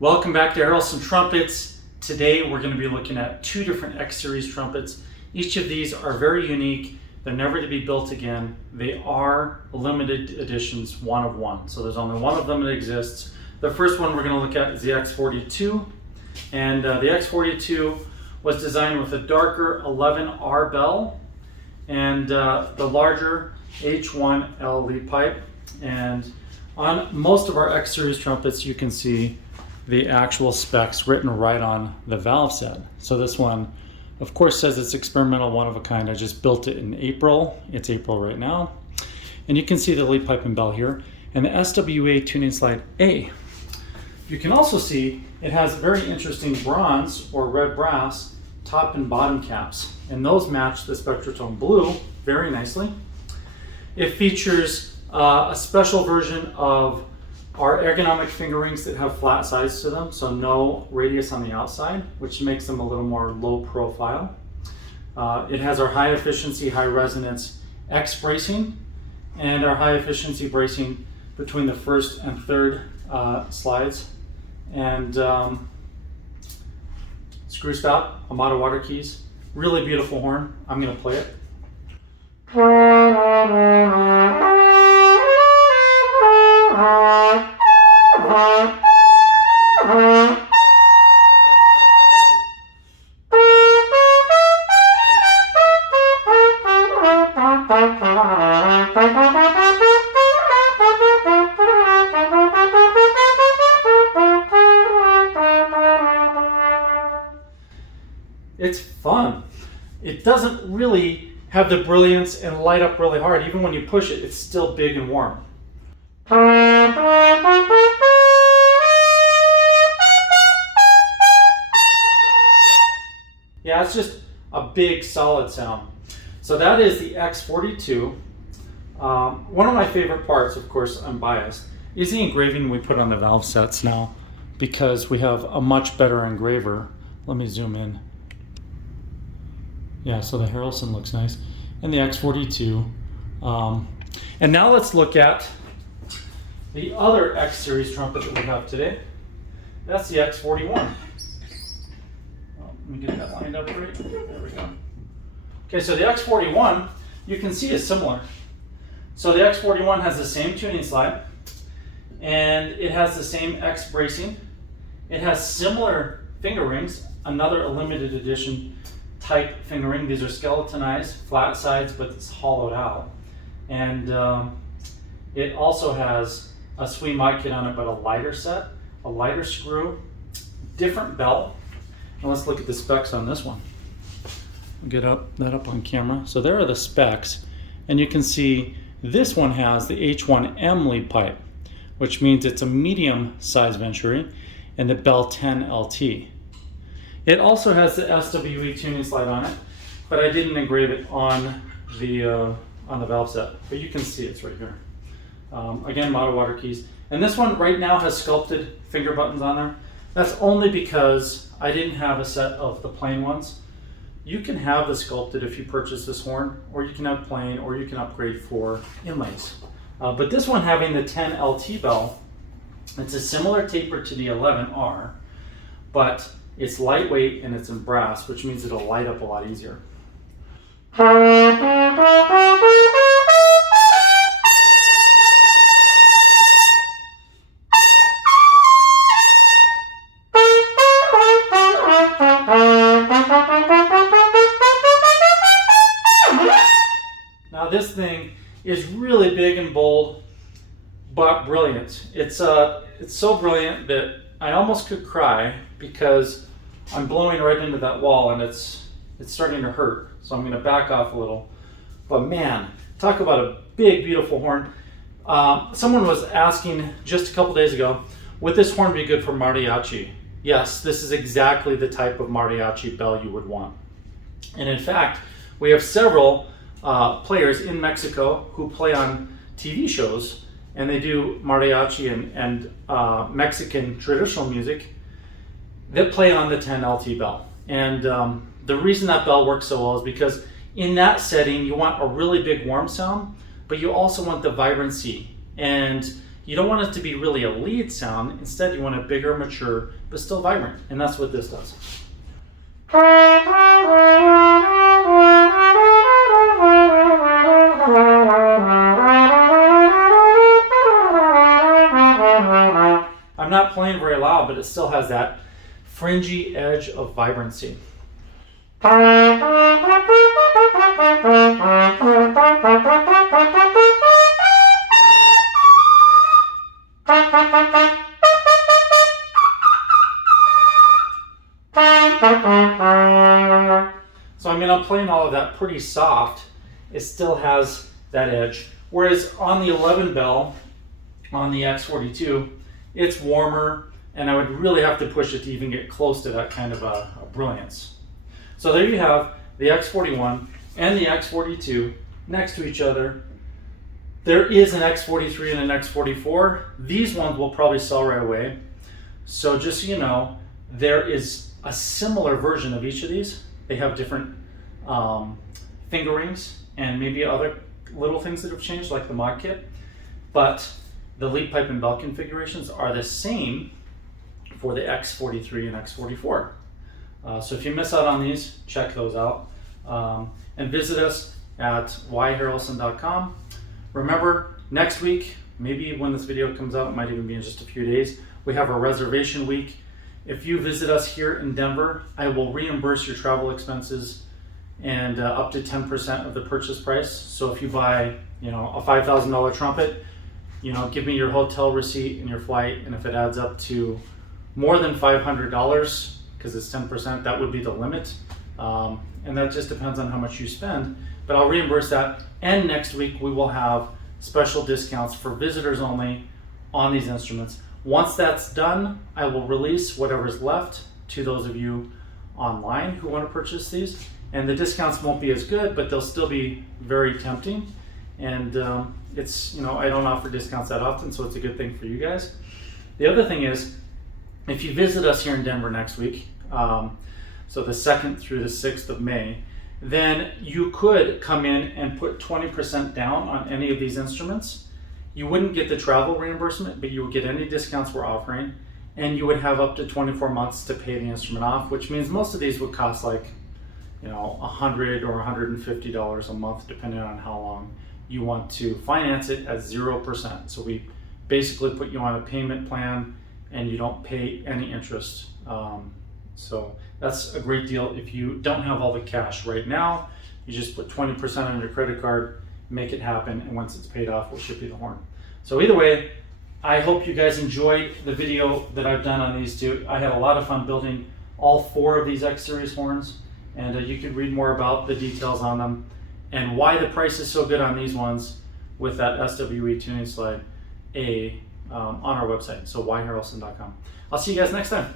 Welcome back to Harrelson Trumpets. Today we're going to be looking at two different X series trumpets. Each of these are very unique. They're never to be built again. They are limited editions, one of one. So there's only one of them that exists. The first one we're going to look at is the X42. And the X42 was designed with a darker 11R bell and the larger H1L lead pipe. And on most of our X series trumpets you can see the actual specs written right on the valve set. So this one, of course, says it's experimental, one of a kind. I just built it in April. It's April right now. And you can see the lead pipe and bell here, and the SWA tuning slide A. You can also see it has very interesting bronze or red brass top and bottom caps, and those match the Spectratone blue very nicely. It features a special version of our ergonomic finger rings that have flat sides to them, so no radius on the outside, which makes them a little more low profile. It has our high efficiency, high resonance X bracing and our high efficiency bracing between the first and third slides. And screw stop, Amada water keys. Really beautiful horn. I'm gonna play it. It's fun. It doesn't really have the brilliance and light up really hard. Even when you push it, it's still big and warm. Yeah, it's just a big solid sound. So that is the X42. One of my favorite parts, of course, I'm biased, is the engraving we put on the valve sets now, because we have a much better engraver. Let me zoom in. Yeah, so the Harrelson looks nice, and the X42. And now let's look at the other X series trumpet that we have today. That's the X41. Let me get that lined up right. There we go. Okay, so the X41, you can see is similar. So the X41 has the same tuning slide, and it has the same X bracing. It has similar finger rings, another limited edition type finger ring. These are skeletonized, flat sides, but it's hollowed out. And it also has a Swede mod kit on it, but a lighter set, a lighter screw, different bell. And let's look at the specs on this one. I'll get that up on camera. So there are the specs, and you can see this one has the H1M lead pipe, which means it's a medium size Venturi, and the Bell 10 LT. It also has the SWE tuning slide on it, but I didn't engrave it on the valve set, but you can see it's right here. Again, Amada water keys. And this one right now has sculpted finger buttons on there. That's only because I didn't have a set of the plain ones. You can have the sculpted if you purchase this horn, or you can have plain, or you can upgrade for inlays. But this one, having the 10 LT bell, it's a similar taper to the 11R, but it's lightweight and it's in brass, which means it'll light up a lot easier. Now this thing is really big and bold, but brilliant. It's so brilliant that I almost could cry, because I'm blowing right into that wall and it's starting to hurt. So I'm gonna back off a little. But man, talk about a big, beautiful horn. Someone was asking just a couple days ago, would this horn be good for mariachi? Yes, this is exactly the type of mariachi bell you would want. And in fact, we have several players in Mexico who play on TV shows, and they do mariachi and Mexican traditional music that play on the 10 LT bell. And the reason that bell works so well is because in that setting you want a really big warm sound, but you also want the vibrancy, and You don't want it to be really a lead sound. Instead, you want it bigger, mature, but still vibrant. And that's what this does. I'm not playing very loud, but it still has that fringy edge of vibrancy. So I mean, I'm playing all of that pretty soft. It still has that edge. Whereas on the 11 bell, on the X42, it's warmer, and I would really have to push it to even get close to that kind of a brilliance. So there you have the X41 and the X42 next to each other. There is an X43 and an X44. These ones will probably sell right away. So just so you know, there is a similar version of each of these. They have different fingerings and maybe other little things that have changed, like the mod kit. But the lead pipe and bell configurations are the same for the X43 and X44. So if you miss out on these, check those out. And visit us at yharrelson.com. Remember, next week, maybe when this video comes out, it might even be in just a few days, we have a reservation week. If you visit us here in Denver, I will reimburse your travel expenses and up to 10% of the purchase price. So if you buy, a $5,000 Trumpet, give me your hotel receipt and your flight, and if it adds up to more than $500, because it's 10%, that would be the limit. And that just depends on how much you spend, but I'll reimburse that. And next week we will have special discounts for visitors only on these instruments. Once that's done, I will release whatever's left to those of you online who want to purchase these. And the discounts won't be as good, but they'll still be very tempting. And it's, I don't offer discounts that often, so it's a good thing for you guys. The other thing is, if you visit us here in Denver next week, so the 2nd through the 6th of May, then you could come in and put 20% down on any of these instruments. You wouldn't get the travel reimbursement, but you would get any discounts we're offering, and you would have up to 24 months to pay the instrument off, which means most of these would cost like, $100 or $150 a month, depending on how long you want to finance it at 0%. So we basically put you on a payment plan, and you don't pay any interest. So that's a great deal. If you don't have all the cash right now, you just put 20% on your credit card, make it happen, and once it's paid off, we'll ship you the horn. So either way, I hope you guys enjoyed the video that I've done on these two. I had a lot of fun building all 4 of these X Series horns, and you can read more about the details on them and why the price is so good on these ones with that SWE tuning slide on our website, so yharrelson.com. I'll see you guys next time.